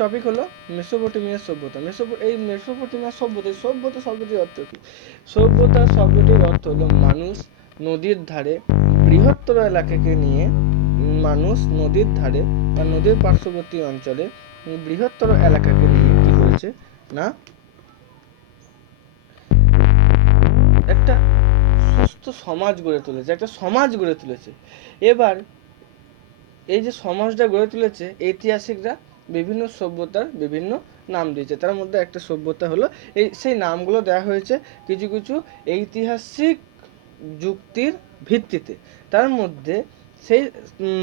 Topic হলো মেসোপটেমিয়ার সভ্যতা। মেসো এই মেসোপটেমিয়ার সভ্যতা সভ্যতা শব্দটির অর্থ কী? সভ্যতা শব্দটির অর্থ হলো মানুষ নদীর ধারে বৃহত্তর এলাকাকে নিয়ে মানুষ নদীর ধারে বা নদীর পার্শ্ববর্তী অঞ্চলে বৃহত্তর এলাকাকে নিয়ে কী করেছে না? একটা সুস্থ সমাজ গড়ে তুলেছে, একটা সমাজ গড়ে তুলেছে। এবার এই যে সমাজটা গড়ে তুলেছে ঐতিহাসিকরা বিভিন্ন সভ্যতার বিভিন্ন নাম দিয়েছে। তার মধ্যে একটা সভ্যতা হলো এই, সেই নামগুলো দেওয়া হয়েছে কিছু কিছু ঐতিহাসিক যুক্তির ভিত্তিতে। তার মধ্যে, সেই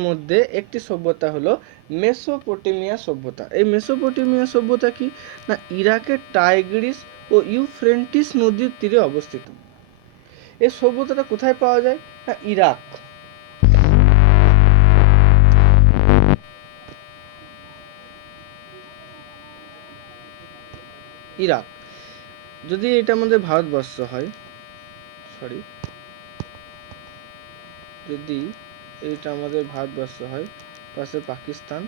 মধ্যে একটি সভ্যতা হলো মেসোপটেমিয়া সভ্যতা। এই মেসোপটেমিয়া সভ্যতা কি? না ইরাকের টাইগ্রিস ও ইউফ্রেন্টিস নদীর তীরে অবস্থিত। এই সভ্যতাটা কোথায় পাওয়া যায়? না, ইরাক। ইরাক। যদি এটা আমাদের ভারতবর্ষ হয় সরি যদি এটা আমাদের ভারতবর্ষ হয় পাশে পাকিস্তান,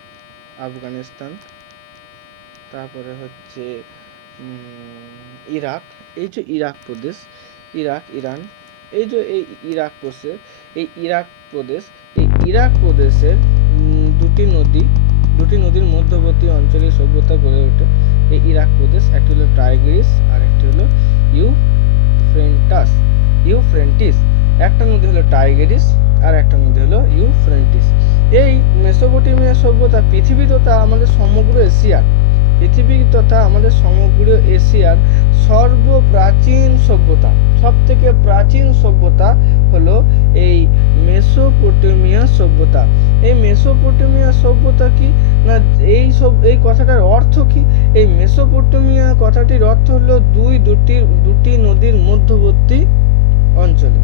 আফগানিস্তান, তারপরে হচ্ছে ইরাক, এই যে ইরাক প্রদেশ, ইরাক, ইরান, এই যে এই ইরাক প্রদেশ, এই ইরাক প্রদেশ, এই ইরাক প্রদেশের দুটি নদী, দুটি নদীর মধ্যবর্তী অঞ্চলে সভ্যতা গড়ে ওঠে। ইরাক একটি হলো টাইগ্রিস আর একটি হলো ইউফ্রেন্টাস, ইউফ্রেন্টিস। একটা নদী হলো টাইগ্রিস আর একটা নদী হলো ইউফ্রেন্টিস। এই মেসোপটেমিয়া সভ্যতা পৃথিবী তথা আমাদের সমগ্র এশিয়ার, পৃথিবী তথা আমাদের সমগ্র এশিয়ার সর্বপ্রাচীন সভ্যতা সব থেকে প্রাচীন সভ্যতা হলো এই মেসোপটেমিয়া সভ্যতা। এই মেসোপটেমিয়া সভ্যতা কি? না, এই সব, এই কথাটার অর্থ কি? এই মেসোপটেমিয়া কথাটির অর্থ হলো দুই দুটি দুটি নদীর মধ্যবর্তী অঞ্চলে।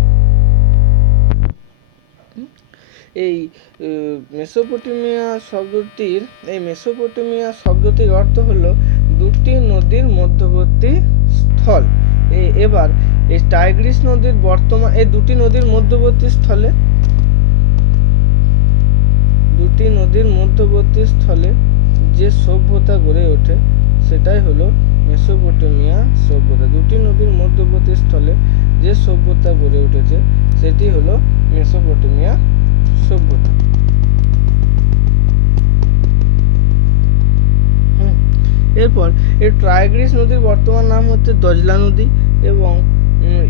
এই মেসোপটেমিয়া শব্দটির, এই মেসোপটেমিয়া শব্দটির অর্থ হলো দুটি নদীর মধ্যবর্তী স্থল। এবার, এই টাইগ্রিস নদীর বর্তমান এই দুটি নদীর মধ্যবর্তী স্থলে দুটি নদীর মধ্যবর্তী স্থলে যে সভ্যতা গড়ে ওঠে, সেটাই হলো মেসোপটেমিয়া সভ্যতা। দুটি নদীর মধ্যবর্তী স্থলে যে সভ্যতা গড়ে উঠেছে, সেটি হলো মেসোপটেমিয়া সভ্যতা। এরপর এর ট্রাইগ্রিস নদীর বর্তমান নাম হচ্ছে দজলা নদী এবং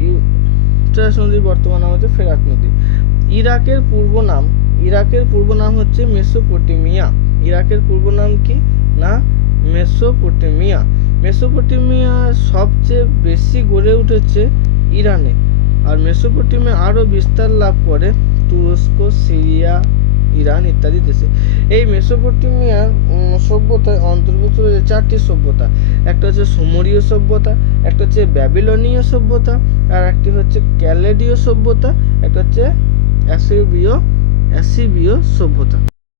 ইউট্রাস নদীর বর্তমান নাম হচ্ছে ফেরাত নদী। ইরাকের পূর্ব নাম ইরাকের পূর্ব নাম হচ্ছে মেসোপটেমিয়া। ইরাকের পূর্ব নাম কি? না, মেসোপটেমিয়া। মেসোপটেমিয়া সবচেয়ে বেশি গড়ে উঠেছে ইরানে। আর মেসোপটেমিয়া আরও বিস্তার লাভ করে তুরস্ক, সিরিয়া, ইরান ইত্যাদি দেশে। এই মেসোপটেমিয়ার সভ্যতায় অন্তর্ভুক্ত রয়েছে চারটি সভ্যতা। একটা হচ্ছে সুমরীয় সভ্যতা, একটা হচ্ছে ব্যাবিলনীয় সভ্যতা, আর একটি হচ্ছে ক্যালেডীয় সভ্যতা, একটা হচ্ছে অ্যাসিবীয় অ্যাসিবীয় সভ্যতা।